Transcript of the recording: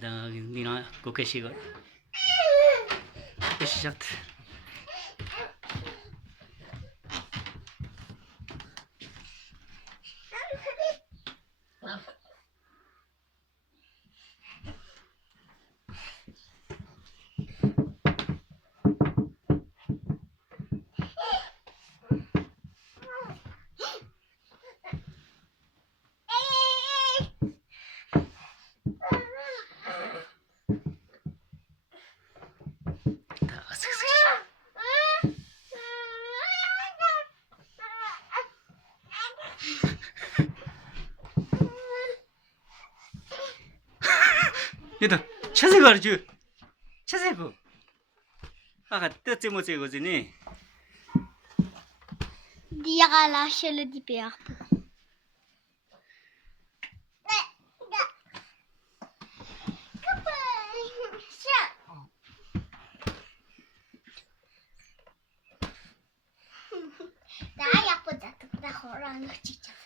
Dina 고개식을 시작. 얘도 차세가 알지? 차세고. 아까 떼지 못해 거지니. Dia lascialo di piatto. Dai, appoggiato da corona ciccia.